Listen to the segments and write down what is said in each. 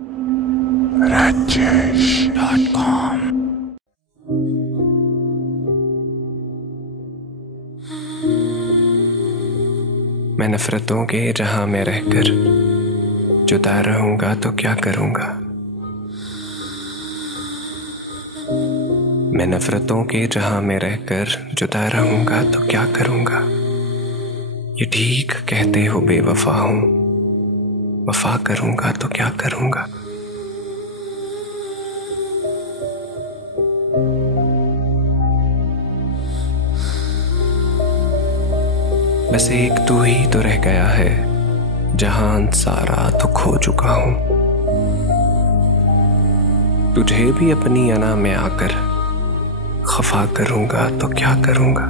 rajesh.com। मैं नफरतों के जहां में रहकर जुदा रहूंगा तो क्या करूंगा। मैं नफरतों के जहां में रहकर जुदा रहूंगा तो क्या करूंगा। ये ठीक कहते हो बेवफा हूं, वफा करूंगा तो क्या करूंगा। बस एक तू ही तो रह गया है, जहान सारा तो खो चुका हूं। तुझे भी अपनी अना में आकर खफा करूंगा तो क्या करूंगा।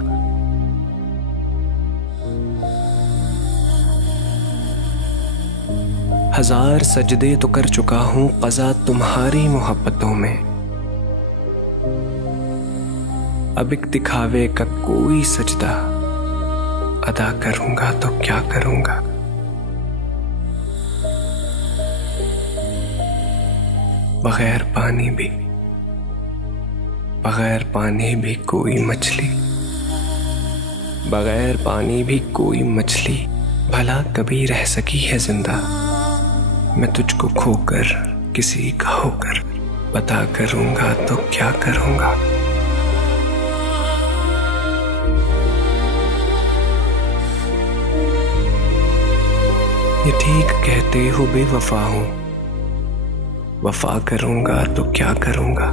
हजार सजदे तो कर चुका हूं क़ज़ा तुम्हारी मोहब्बतों में। अब एक दिखावे का कोई सजदा अदा करूंगा तो क्या करूंगा। बगैर पानी भी कोई मछली, बगैर पानी भी कोई मछली भला कभी रह सकी है जिंदा। मैं तुझको खोकर किसी का होकर पता करूंगा तो क्या करूंगा। ये ठीक कहते हो बेवफा हूं, वफा करूंगा तो क्या करूंगा।